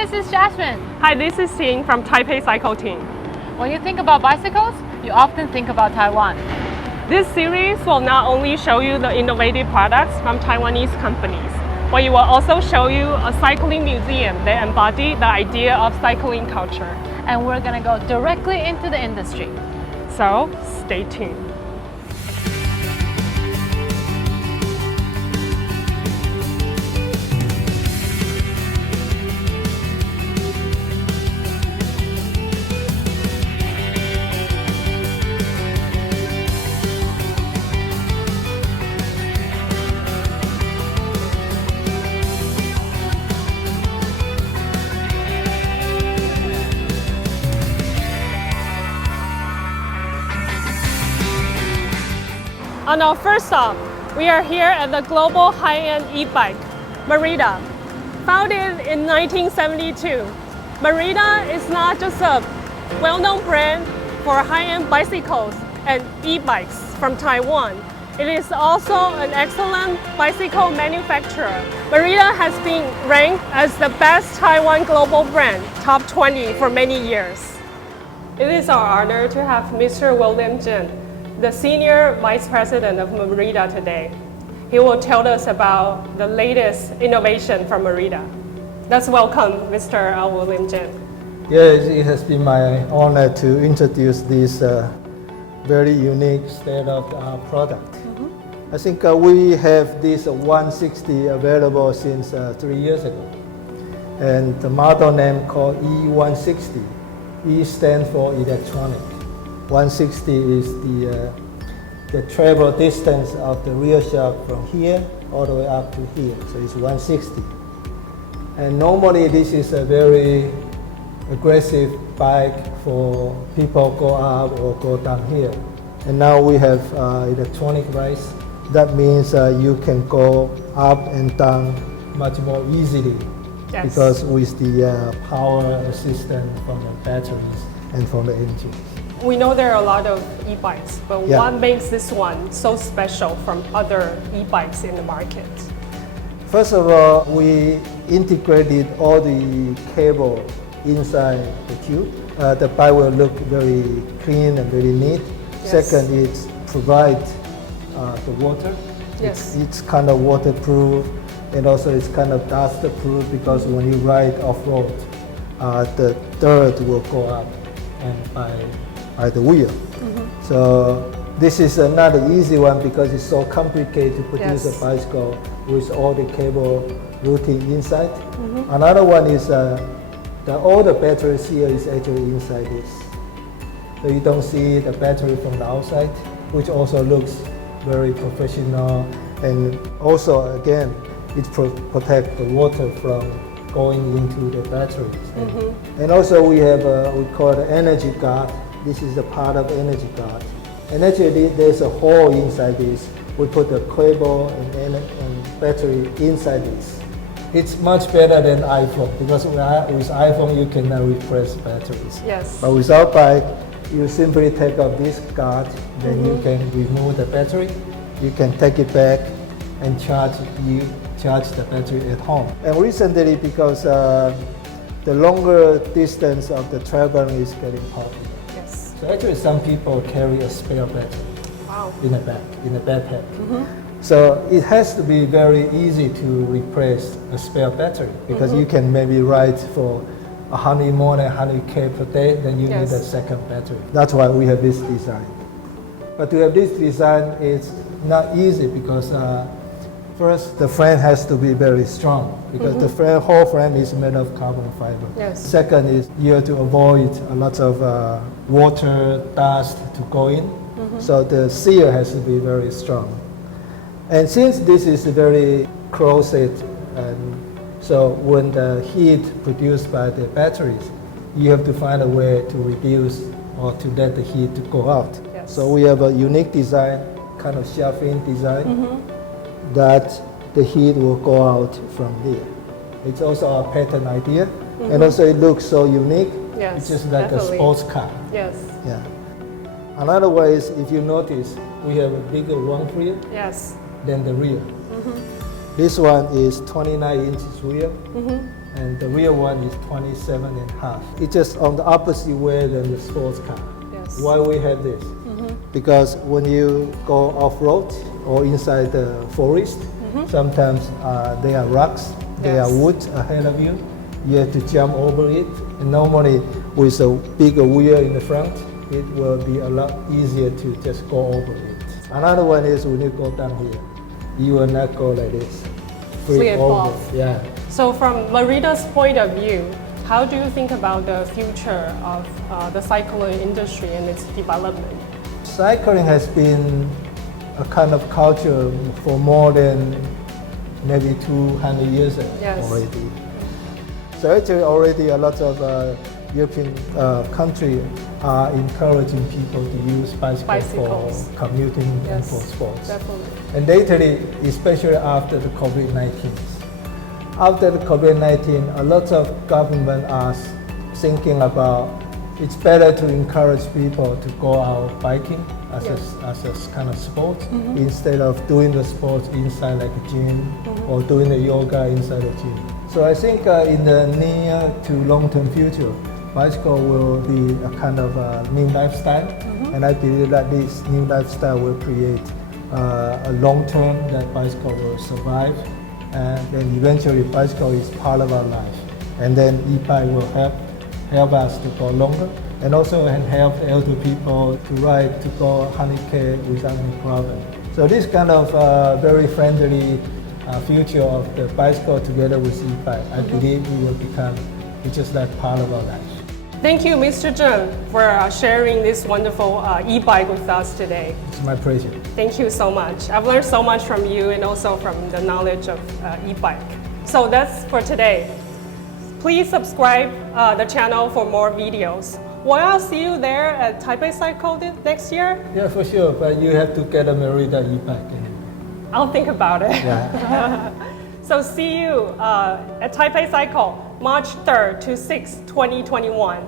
this is Jasmine. Hi, this is Ting from TAIPEI Cycle Team. When you think about bicycles, you often think about Taiwan. This series will not only show you the innovative products from Taiwanese companies, but it will also show you a cycling museum that embodies the idea of cycling culture. And we're gonna go directly into the industry. So, stay tuned. On our first stop, we are here at the global high-end e-bike, Merida. Founded in 1972, Merida is not just a well-known brand for high-end bicycles and e-bikes from Taiwan. It is also an excellent bicycle manufacturer. Merida has been ranked as the best Taiwan global brand, top 20 for many years. It is our honor to have Mr. William Jin, the Senior Vice President of Merida today. He will tell us about the latest innovation from Merida. Let's welcome Mr. William Jin. Yes, it has been my honor to introduce this very unique state-of-the-art product. I think we have this eONE-SIXTY available since 3 years ago. And the model name called eONE-SIXTY. E stands for electronic. 160 is the travel distance of the rear shock from here all the way up to here. So it's 160. And normally this is a very aggressive bike for people go up or go down here. And now we have electronic rise. That means you can go up and down much more easily. Yes. Because with the power assistance from the batteries and from the engine. We know there are a lot of e-bikes, but Yeah. what makes this one so special from other e-bikes in the market? First of all, we integrated all the cable inside the tube. The bike will look very clean and very neat. Yes. Second, it provides the water. Yes. It's kind of waterproof, and also it's kind of dust-proof because when you ride off-road, the dirt will go up and by the wheel. So this is not an easy one because it's so complicated to produce Yes. a bicycle with all the cable routing inside. Another one is all the batteries here is actually inside this. So you don't see the battery from the outside, which also looks very professional. And also, again, it protects the water from going into the batteries. And also we have we call it energy guard. This is a part of energy guard. And actually there's a hole inside this. We put the cable and battery inside this. It's much better than iPhone because with iPhone you cannot replace batteries. Yes. But with our bike, you simply take off this guard, then you can remove the battery. You can take it back and charge the battery at home. And recently, because the longer distance of the travel is getting popular. Yes. So actually some people carry a spare battery Wow. in a backpack. So it has to be very easy to replace a spare battery because you can maybe ride for more than 100K per day, then you need a second battery. That's why we have this design. But to have this design, it's not easy because first, the frame has to be very strong because the whole frame is made of carbon fiber. Yes. Second is you have to avoid a lot of water, dust to go in. So the seal has to be very strong. And since this is very closed, so when the heat produced by the batteries, you have to find a way to reduce or to let the heat to go out. Yes. So we have a unique design, kind of shelf-in design, that the heat will go out from there. It's also our patent idea, and also it looks so unique. Yes, It's just like definitely. a sports car. Yes. Yeah. Another way is, if you notice, we have a bigger front wheel Yes. than the rear. This one is 29 inches rear and the real one is 27.5. It's just on the opposite way than the sports car. Yes. Why we have this? Because when you go off-road or inside the forest, sometimes there are rocks, there are woods ahead of you. You have to jump over it. And normally with a bigger wheel in the front, it will be a lot easier to just go over it. Another one is when you go down here, you will not go like this. Flip over. off. Yeah. So from Merida's point of view, how do you think about the future of the cycling industry and its development? Cycling has been a kind of culture for more than maybe 200 years already. So actually already a lot of European countries are encouraging people to use bicycles for commuting and for sports. Definitely. And lately, especially after the COVID-19. After the COVID-19, a lot of government are thinking about it's better to encourage people to go out biking as a kind of sport instead of doing the sports inside like a gym or doing the yoga inside a gym. So I think in the near to long-term future, bicycle will be a kind of a new lifestyle, and I believe that this new lifestyle will create a long-term that bicycle will survive, and then eventually bicycle is part of our life, and then e-bike will help us to go longer, and also help elder people to ride to go 100K without any problem. So this kind of very friendly future of the bicycle together with e-bike, I believe it will become just like part of our life. Thank you, Mr. Zheng, for sharing this wonderful e-bike with us today. It's my pleasure. Thank you so much. I've learned so much from you and also from the knowledge of e-bike. So that's for today. Please subscribe the channel for more videos. Will I see you there at Taipei Cycle next year? Yeah, for sure, but you have to get a Merida e-bike. I'll think about it. Yeah. So see you at Taipei Cycle, March 3rd to 6th, 2021.